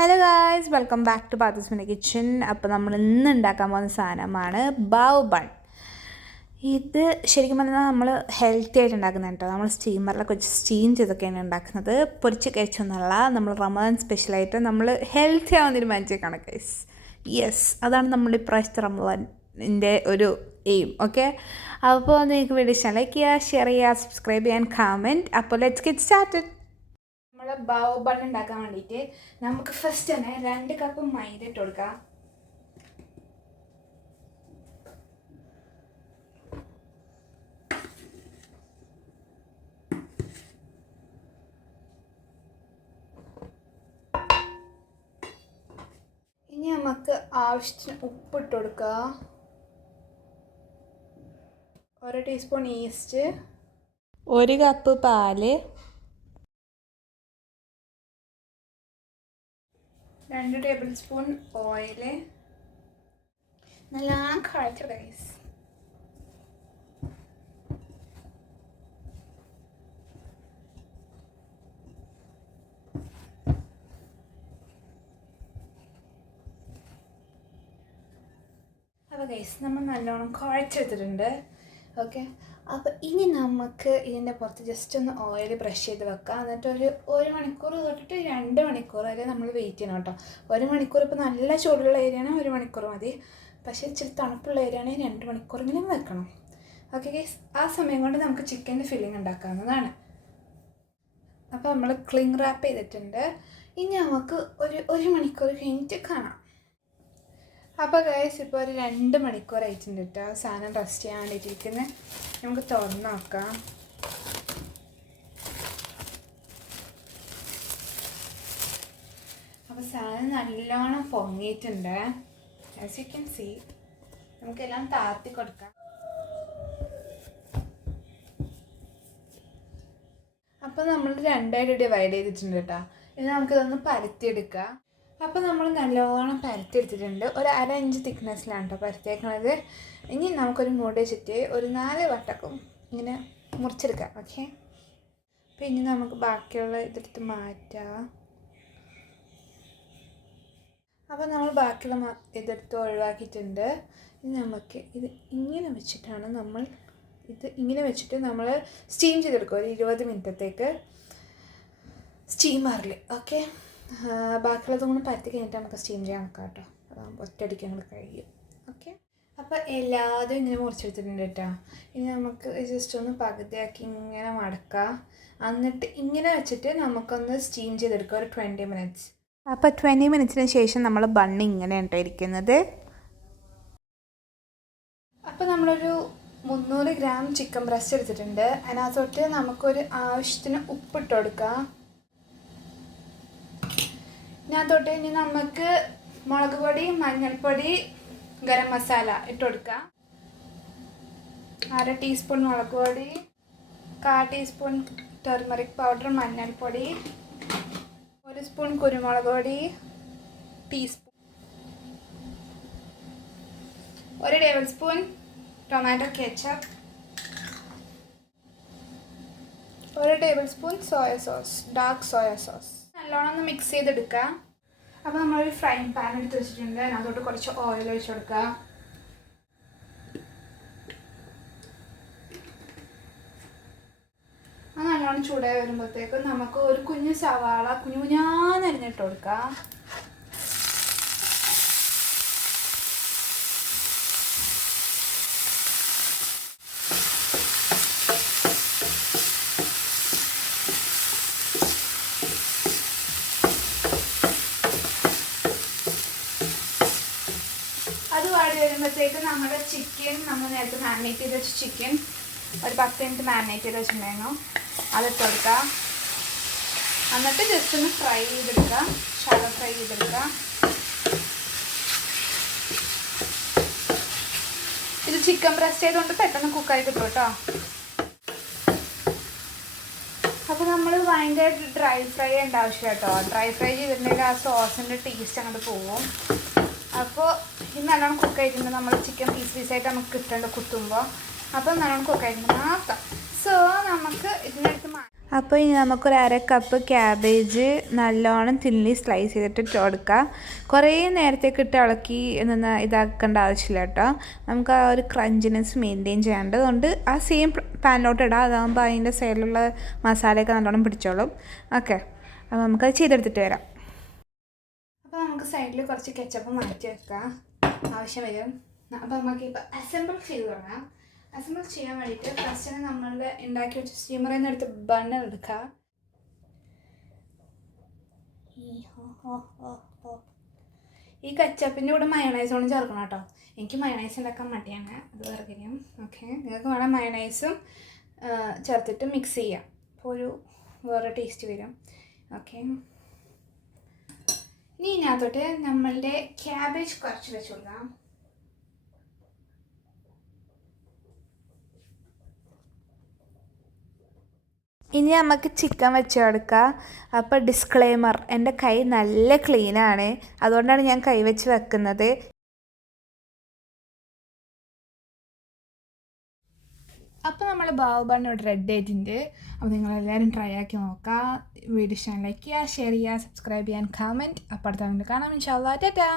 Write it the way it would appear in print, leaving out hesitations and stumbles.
Hello guys, welcome back to Pathoos mini kitchen. അപ്പോൾ നമ്മൾ ഇന്ന് ഉണ്ടാക്കാൻ പോകുന്ന സാധനമാണ് ബാവ് ബൺ. ഇത് ശരിക്കും പറഞ്ഞാൽ നമ്മൾ ഹെൽത്തി ആയിട്ട് ഉണ്ടാക്കുന്നത് കേട്ടോ. നമ്മൾ സ്റ്റീമറിലൊക്കെ വെച്ച് സ്റ്റീം ചെയ്തൊക്കെയാണ് ഉണ്ടാക്കുന്നത്. പൊരിച്ച് കഴിച്ചൊന്നുമല്ല. നമ്മൾ റമദാൻ സ്പെഷ്യലായിട്ട് നമ്മൾ ഹെൽത്തി ആവാൻ തീരുമാനിച്ചേക്കാണ് ഗൈസ്. യെസ്, അതാണ് നമ്മൾ ഇപ്രാവശ്യത്തെ റമദാനിൻ്റെ ഒരു എയിം. ഓക്കെ, അപ്പോൾ നിങ്ങൾക്ക് വീഡിയോ ഇഷ്ടം ലൈക്ക് ചെയ്യുക, ഷെയർ ചെയ്യുക, സബ്സ്ക്രൈബ് ചെയ്യാൻ, കമൻറ്റ്. അപ്പോൾ ലെറ്റ്സ് ഗെറ്റ് സ്റ്റാർട്ടഡ്. നമ്മൾ ബാവ് ബൺ ഉണ്ടാക്കാൻ വേണ്ടിയിട്ട് നമുക്ക് ഫസ്റ്റ് തന്നെ 2 കപ്പ് മൈദ ഇട്ട് കൊടുക്കാം. ഇനി നമുക്ക് ആവശ്യത്തിന് ഉപ്പിട്ട് കൊടുക്കുക. 1 ടീസ്പൂൺ ഈസ്റ്റ്, 1 കപ്പ് പാല്, 2 ടേബിൾ സ്പൂൺ ഓയിൽ. നല്ലോണം കുഴച്ച് ഗൈസ്. അപ്പോൾ ഗൈസ് നമ്മൾ നല്ലോണം കുഴച്ചെടുത്തിട്ടുണ്ട്. ഓക്കെ, അപ്പോൾ ഇനി നമുക്ക് ഇതിൻ്റെ പുറത്ത് ജസ്റ്റ് ഒന്ന് ഓയിൽ ബ്രഷ് ചെയ്ത് വെക്കാം. എന്നിട്ട് ഒരു മണിക്കൂർ തൊട്ടിട്ട് 2 മണിക്കൂർ വരെ നമ്മൾ വെയിറ്റ് ചെയ്യണം കേട്ടോ. 1 മണിക്കൂർ ഇപ്പോൾ നല്ല ചൂടുള്ള ഏരിയയാണ് 1 മണിക്കൂർ മതി. പക്ഷേ ഇച്ചിരി തണുപ്പുള്ള ഏരിയയാണെങ്കിൽ 2 മണിക്കൂറെങ്കിലും വെക്കണം. ഓക്കെ ഗൈസ്, ആ സമയം കൊണ്ട് നമുക്ക് ചിക്കൻ്റെ ഫില്ലിങ് ഉണ്ടാക്കാവുന്നതാണ്. അപ്പോൾ നമ്മൾ ക്ലിങ് റാപ്പ് ചെയ്തിട്ടുണ്ട്. ഇനി നമുക്ക് ഒരു മണിക്കൂർ കഴിഞ്ഞിട്ട് കാണാം. അപ്പോൾ ഗൈസ്, ഇപ്പോൾ ഒരു 2 മണിക്കൂർ ആയിട്ടുണ്ട് കേട്ടോ. സാധനം റെസ്റ്റ് ചെയ്യാൻ വേണ്ടിയിട്ടിരിക്കുന്നത്. നമുക്ക് തുറന്ന് നോക്കാം. അപ്പോൾ സാധനം നല്ലോണം പൊങ്ങിയിട്ടുണ്ട്. As you can see. നമുക്കെല്ലാം താഴ്ത്തി കൊടുക്കാം. അപ്പോൾ നമ്മൾ 2ആയിട്ട് ഡിവൈഡ് ചെയ്തിട്ടുണ്ട് കേട്ടോ. ഇനി നമുക്കിതൊന്ന് പരത്തിയെടുക്കാം. അപ്പോൾ നമ്മൾ നല്ലോണം പരത്തിയെടുത്തിട്ടുണ്ട്. ഒരു 1/2 ഇഞ്ച് തിക്നെസ്സിലാണ് കേട്ടോ പരത്തിയേക്കുന്നത്. ഇനി നമുക്കൊരു മൂടി വെച്ചിട്ട് ഒരു 4 വട്ടക്കും ഇങ്ങനെ മുറിച്ചെടുക്കാം. ഓക്കെ, അപ്പോൾ ഇനി നമുക്ക് ബാക്കിയുള്ള ഇതെടുത്ത് മാറ്റാം. അപ്പോൾ നമ്മൾ ബാക്കിയുള്ള ഇതെടുത്ത് ഒഴിവാക്കിയിട്ടുണ്ട്. ഇനി നമുക്ക് ഇത് ഇങ്ങനെ വെച്ചിട്ടാണ് നമ്മൾ സ്റ്റീം ചെയ്തെടുക്കുക ഒരു 20 മിനിറ്റത്തേക്ക് സ്റ്റീമറിൽ. ഓക്കെ, ബാക്കിയുള്ളതും കൂടെ പരത്തി കഴിഞ്ഞിട്ട് നമുക്ക് സ്റ്റീം ചെയ്യാൻ വെക്കാം കേട്ടോ. അതാകുമ്പോൾ ഒറ്റയടിക്ക് ഞങ്ങൾ കഴിയും. ഓക്കെ, അപ്പോൾ എല്ലാതും ഇങ്ങനെ മുറിച്ചെടുത്തിട്ടുണ്ട് കേട്ടോ. ഇനി നമുക്ക് ജസ്റ്റ് ഒന്ന് പകുതിയാക്കി ഇങ്ങനെ മടക്കാം. എന്നിട്ട് ഇങ്ങനെ വെച്ചിട്ട് നമുക്കൊന്ന് സ്റ്റീം ചെയ്തെടുക്കുക ഒരു 20 മിനിറ്റ്സ്. അപ്പോൾ 20 മിനിറ്റ്സിന് ശേഷം നമ്മൾ ബണ്ണ് ഇങ്ങനെ ഇരിക്കുന്നത്. അപ്പോൾ നമ്മളൊരു 300 ഗ്രാം ചിക്കൻ ബ്രസ്റ്റ് എടുത്തിട്ടുണ്ട്. അതിനകത്തോട്ട് നമുക്കൊരു ആവശ്യത്തിന് ഉപ്പിട്ട് കൊടുക്കാം. ഇതിനകത്തോട്ട് ഇനി നമുക്ക് മുളക് പൊടി, മഞ്ഞൾപ്പൊടി, ഗരം മസാല ഇട്ട് കൊടുക്കാം. 1/2 ടീസ്പൂൺ മുളക് പൊടി, 1/4 ടീസ്പൂൺ ടർമറിക് പൗഡർ മഞ്ഞൾപ്പൊടി, 1 സ്പൂൺ കുരുമുളക് പൊടി, teaspoon 1 table spoon tomato ketchup, 1 table spoon soya sauce, dark soya sauce. നല്ലോണം ഒന്ന് മിക്സ് ചെയ്തെടുക്കുക. അപ്പോൾ നമ്മളൊരു ഫ്രൈങ് പാൻ എടുത്ത് വെച്ചിട്ടുണ്ട്. അതിനകത്തോട്ട് കുറച്ച് ഓയിൽ ഒഴിച്ച് കൊടുക്കുക. അത് നല്ലോണം ചൂടായി വരുമ്പോഴത്തേക്കും നമുക്ക് ഒരു കുഞ്ഞു സവാള കുഞ്ഞുകുഞ്ഞാന്നരിഞ്ഞിട്ട് കൊടുക്കുക. അത് വാടി വരുമ്പോഴത്തേക്ക് നമ്മുടെ ചിക്കൻ, നമ്മൾ നേരത്തെ മാരിനേറ്റ് ചെയ്ത് വെച്ച ചിക്കൻ ഒരു 10 മിനിറ്റ് മാരിനേറ്റ് ചെയ്ത് വെച്ചിട്ടുണ്ടായിരുന്നു, അതിട്ട് കൊടുക്കുക. എന്നിട്ട് ജസ്റ്റ് ഒന്ന് ഫ്രൈ ചെയ്തെടുക്കുക, ഷാലോ ഫ്രൈ ചെയ്തെടുക്കുക. ഇത് ചിക്കൻ ബ്രസ്റ്റ് ചെയ്തുകൊണ്ട് പെട്ടെന്ന് കുക്കായി കിട്ടും കേട്ടോ. അപ്പോൾ നമ്മൾ ഭയങ്കരമായിട്ട് ഡ്രൈ ഫ്രൈ ചെയ്യേണ്ട ആവശ്യമില്ല കേട്ടോ. ഡ്രൈ ഫ്രൈ ചെയ്തിട്ടുണ്ടെങ്കിൽ ആ സോസിൻ്റെ ടേസ്റ്റ് അങ്ങോട്ട് പോവും. അപ്പോൾ ഇത് നല്ലോണം കുക്കായിട്ടുണ്ട്. നമ്മൾ ചിക്കൻ പീസായിട്ട് നമുക്ക് കിട്ടേണ്ട കുത്തുമ്പോൾ. അപ്പോൾ നല്ലോണം കുക്കായിട്ടുണ്ട് മാത്രം. സോ നമുക്ക് ഇതിനടുത്ത് അപ്പോൾ ഇനി നമുക്കൊരു 1/2 കപ്പ് ക്യാബേജ് നല്ലോണം തിന്നി സ്ലൈസ് ചെയ്തിട്ട് ഇട്ട് കൊടുക്കാം. കുറേ നേരത്തേക്ക് ഇട്ട് ഇളക്കി ഇതാക്കേണ്ട ആവശ്യമില്ല കേട്ടോ. നമുക്ക് ആ ഒരു ക്രഞ്ചിനെസ് മെയിൻറ്റെയിൻ ചെയ്യാണ്ട്. അതുകൊണ്ട് ആ സെയിം പാനിലോട്ട് ഇടാം. അതാകുമ്പോൾ അതിൻ്റെ സൈഡിലുള്ള മസാലയൊക്കെ നല്ലോണം പിടിച്ചോളും. ഓക്കെ, അപ്പോൾ നമുക്കത് ചെയ്തെടുത്തിട്ട് വരാം. അപ്പോൾ നമുക്ക് സൈഡിൽ കുറച്ച് കെച്ചപ്പ് മാറ്റി വെക്കാം, ആവശ്യം വരും. അപ്പോൾ നമുക്കിപ്പോൾ അസംബിൾ ചെയ്ത് തുടങ്ങാം. അസംബിൾ ചെയ്യാൻ വേണ്ടിയിട്ട് ഫസ്റ്റ് നമ്മൾ ഉണ്ടാക്കി വെച്ച സ്റ്റീമറിൽ നിന്ന് എടുത്ത് ബണ്ണർ എടുക്കുക. ഈ കച്ചപ്പിൻ്റെ കൂടെ മയണൈസ് കൊണ്ട് ചേർക്കണം കേട്ടോ. എനിക്ക് മയണൈസ് ഉണ്ടാക്കാൻ മടിയാണ്, അത് വേറെ കാര്യം. ഓക്കെ, നിങ്ങൾക്ക് വേണം മയണൈസും ചേർത്തിട്ട് മിക്സ് ചെയ്യാം. അപ്പോൾ ഒരു വേറെ ടേസ്റ്റ് വരും. ഓക്കെ, ഇനി ഇതിനകത്തോട്ട് നമ്മളുടെ ക്യാബേജ് കുറച്ച് വെച്ച് കൊടുക്കാം. ഇനി നമുക്ക് ചിക്കൻ വെച്ച് കൊടുക്കാം. അപ്പോൾ ഡിസ്ക്ലെയിമർ, എൻ്റെ കൈ നല്ല ക്ലീനാണ്, അതുകൊണ്ടാണ് ഞാൻ കൈ വെച്ച് വെക്കുന്നത്. അപ്പോൾ നമ്മൾ ബാവ് ബൺ ഇവിടെ റെഡി ആയിട്ടുണ്ട്. അപ്പോൾ നിങ്ങളെല്ലാവരും ട്രൈ ആക്കി നോക്കുക. വീഡിയോ ഇഷ്ടം ലൈക്ക് ചെയ്യുക, ഷെയർ ചെയ്യുക, സബ്സ്ക്രൈബ് ചെയ്യാൻ, കമൻറ്റ്. അപ്പോൾ അടുത്ത കാണാം. ഇൻഷാ അല്ലാഹ്. ടാറ്റാ.